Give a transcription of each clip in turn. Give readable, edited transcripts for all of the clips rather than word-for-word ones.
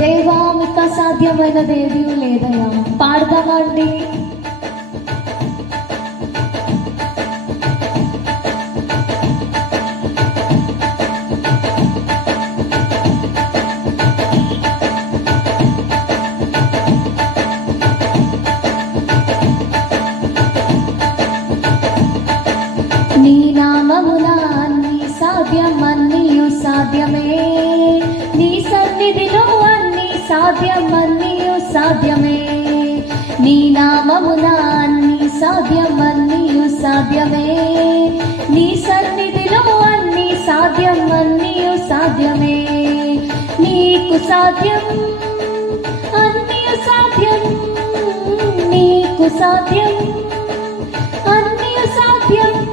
దేవా మీకు అసాధ్యమైనది ఏదీ లేదయ్యా. పాడదామండి. నీ నామమున అన్ని సాధ్యం, అన్నియు సాధ్యమే. నీ సన్నిధిలో అన్ని సాధ్యం, అన్నియు సాధ్యమే. నీ నామమున అన్ని సాధ్యం, అన్నియు సాధ్యమే. నీ సన్నిధిలో అన్ని సాధ్యం, అన్నియు సాధ్యమే. నీకు సాధ్యం, అన్నియు సాధ్యం. నీకు సాధ్యం, అన్నియు సాధ్యం.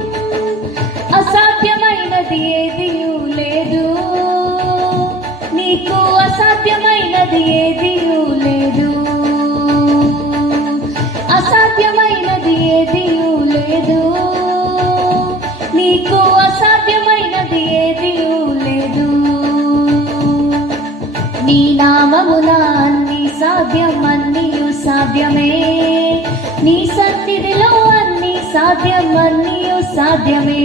అసాధ్యమైనది ఏదీ లేదు. నీకు అసాధ్యమైనది ఏదీ లేదు. అసాధ్యమైనది ఏదీ లేదు. నీకు అసాధ్యమైనది ఏదీ లేదు. నీ నామమున అన్ని సాధ్యం, అన్నియు సాధ్యమే. నీ సన్నిధిలో అన్ని సాధ్యం, అన్నియు సాధ్యమే.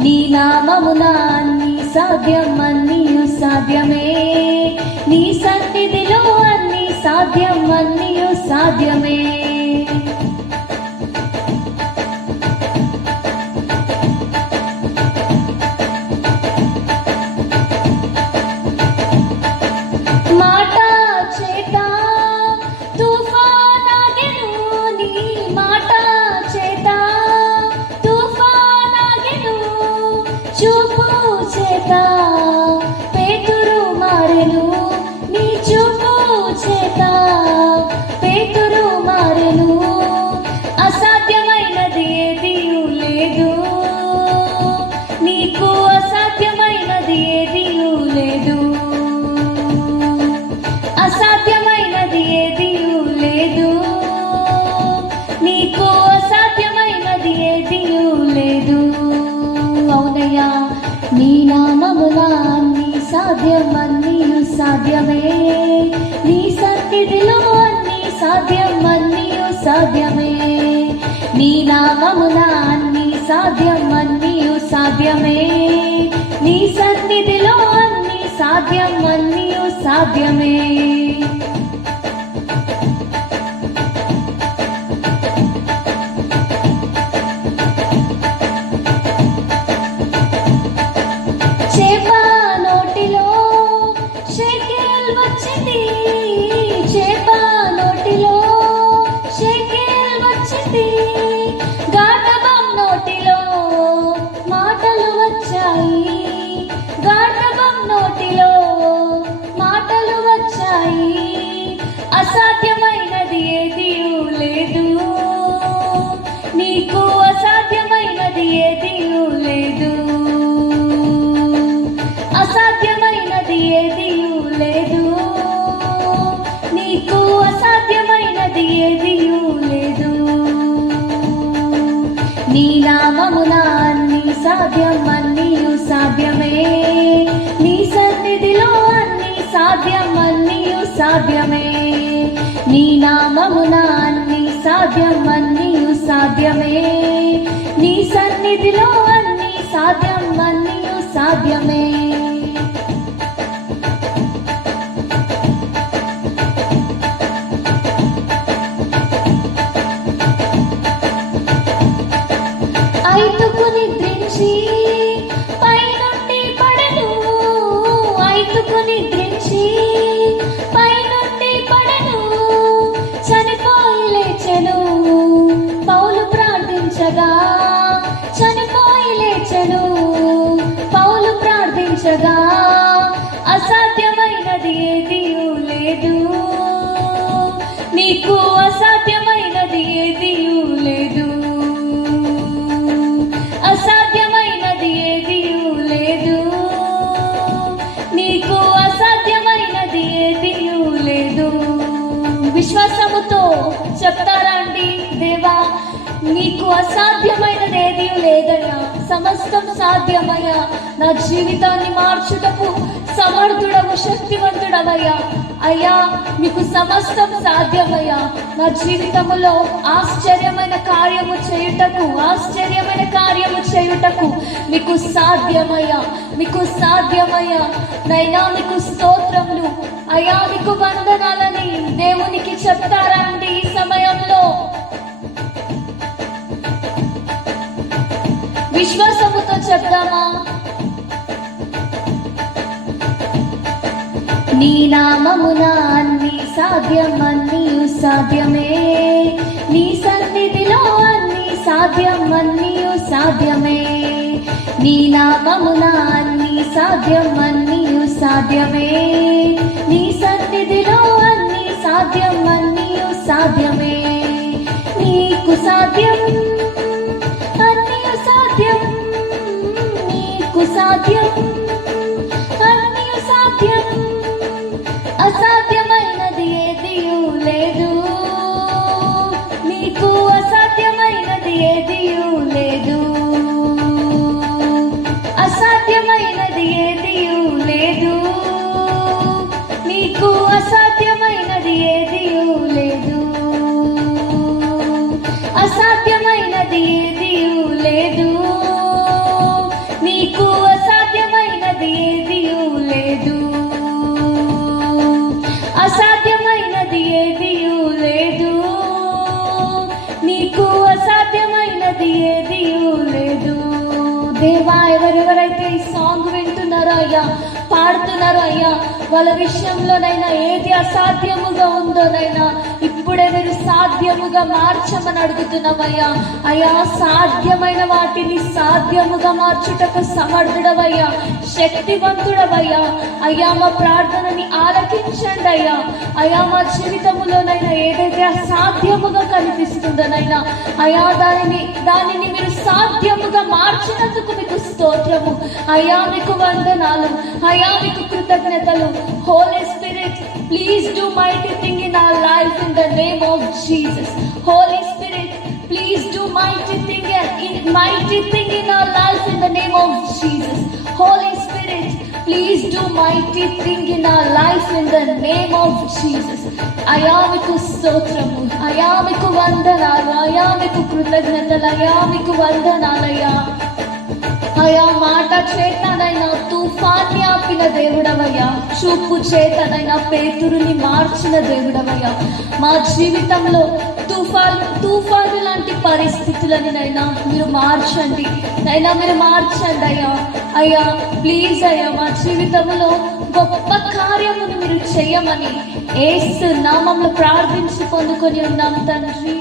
నీ నామమున అన్ని సాధ్యం, అన్నియు సాధ్యమే. నీ సన్నిధిలో అన్ని సాధ్యం, అన్నియు సాధ్యమే. మాట చేత తుఫానాగెను. నీ మాట చేత తుఫానాగెను. చూపు చేత పేతురు మారెను. నీ చూపు చేత పేతురు మారెను. అసాధ్యమైనది ఏదీ లేదు. నీకు అసాధ్యమైనది ఏదీ లేదు. అసాధ్యమైనది ఏదీ లేదు. నీకు అసాధ్యమైనది ఏదీ లేదు. అవునయ్యా. నీ నామమున అన్ని సాధ్యం, అన్నియు సాధ్యమే. నీ సన్నిధిలో అన్ని సాధ్యం, అన్నియు సాధ్యమే. నీ నామమున అన్ని సాధ్యం, అన్నియు సాధ్యమే. నీ సన్నిధిలో అన్ని సాధ్యం, అన్నియు సాధ్యమే. చేప నోటిలో షేకెల్ వచ్చింది. చేప నోటిలో షేకెల్ వచ్చింది. గాఢబం నోటిలో మాటలు వచ్చాయి. గాఢబం నోటిలో మాటలు వచ్చాయి. అసాధ్యమైనది ఏదీ లేదు. నీకు అసాధ్యమైనది ఏదీ లేదు. అసాధ్యమైనది ఏదీ లేదు. నీకు అసాధ్యమైనది ఏదీ లేదు. నీ నామమున అన్ని సాధ్యం, అన్నియు సాధ్యమే. నీ సన్నిధిలో అన్ని సాధ్యం, అన్నియు సాధ్యమే. నీ నామమున అన్ని సాధ్యం, అన్నియు సాధ్యమే. నీ సన్నిధిలో అన్ని సాధ్యం, అన్నియు సాధ్యమే. ఐతుకు నిద్రించి పైనుండి పడెను. ఐతుకు నిద్రించి పైనుండి పడెను. చనిపోయి లేచెను. పౌలు ప్రార్థించగా చనిపోయి లేచెను. పౌలు ప్రార్థించగా అసాధ్యమైనది ఏదీ లేదు. నీకు అసాధ్యమైనది ఏదీ లేదు. అసాధ్యమైనది ఏదీ లేదు. నీకు అసాధ్యమైనది ఏదీ లేదు. విశ్వాసముతో చెప్తారా అండి? దేవా, నీకు అసాధ్యమైనది ఏదీ లేదయ్యా. సమస్తం సాధ్యమయ్యా. నా జీవితాన్ని మార్చుటకు సమర్థుడవు, శక్తివంతుడవయ్యా. అయ్యా మీకు సమస్తం సాధ్యమయ్యా. మా జీవితంలో ఆశ్చర్యమైన కార్యము చేయుటకు మీకు సాధ్యమయ్యా, మీకు సాధ్యమయ్యా. నైనా మీకు స్తోత్రములు అయ్యా, మీకు వందనాలని దేవునికి చెప్తారా అండి ఈ సమయంలో? విశ్వాసముతో చెప్దామా? నీ నామమున అన్ని సాధ్యం, అన్నీయు సాధ్యమే. నీ సన్నిధిలో అన్ని సాధ్యం, అన్నీయు సాధ్యమే. నీ నామమున అన్ని సాధ్యం, అన్నీయు సాధ్యమే. నీ సన్నిధిలో అన్ని సాధ్యం, అన్నీయు సాధ్యమే. నీకు సాధ్యం, అన్నీయు సాధ్యం. నీకు సాధ్యం, అన్నీయు సాధ్యం. అసాధ్యమైనది ఏదియూ లేదు, నీకు అసాధ్యమైనది ఏదియూ లేదు. అసాధ్యమైనది ఏదియూ లేదు, నీకు అసాధ్యమైనది ఏదియూ లేదు. అసాధ్యమైనది ఏదియూ లేదు, నీకు అసాధ్యమైనది ఏదియూ లేదు. అసాధ్యమైనది ఏదియూ లేదు, నీకు అసాధ్యమైనది ఏదియూ లేదు. దేవా, ఎవరెవరైతే ఈ సాంగ్ వింటున్నారో అయ్యా, పాడుతున్నారో అయ్యా, వాళ్ళ విషయంలోనైనా ఏది అసాధ్యముగా ఉందోనైనా ఇప్పుడే మీరు సాధ్యముగా మార్చమని అడుగుతున్నామయ్యా. అయ్యా, సాధ్యమైన వాటిని సాధ్యముగా మార్చుటకు సమర్థుడవయ్యా, శక్తివంతుడవయ్యా. అయ్యా, మా ప్రార్థనని ఆలకించండి అయ్యా. అయ్యా, మా జీవితంలోనైనా ఏదైతే అసాధ్యముగా కనిపిస్తుందోనైనా అయ్యా, దానిని మీరు సాధ్యముగా మార్చినందుకు మీకు స్తోత్రము అయ్యా. మీకు వందనాలు అయ్యా, మీకు కృతజ్ఞతలు. Holy Spirit, please do mighty thing in our life in the name of Jesus. Holy Spirit, please do mighty thing in our life in the name of Jesus. Holy Spirit, please do mighty thing in our life in the name of Jesus. అయ్యా, మీకు స్తోత్రము అయ్యా, మీకు వందనాలు అయ్యా, మీకు కృతజ్ఞతలు అయ్యా, మీకు వందనాలయ్యా. అయ్యా, మాట చేతనైనా తుఫాన్ని ఆపిన దేవుడవయ్యా, చూపు చేతనైనా పేతురుని మార్చిన దేవుడవయ్యా. మా జీవితంలో తుఫాను లాంటి పరిస్థితులని నైనా మీరు మార్చండి, నైనా మీరు మార్చండి అయ్యా. అయ్యా, ప్లీజ్ అయ్యా, మా జీవితంలో గొప్ప కార్యమును మీరు చేయమని యేసు నామములో ప్రార్థించి పొందుకొని ఉన్నాం తండ్రి.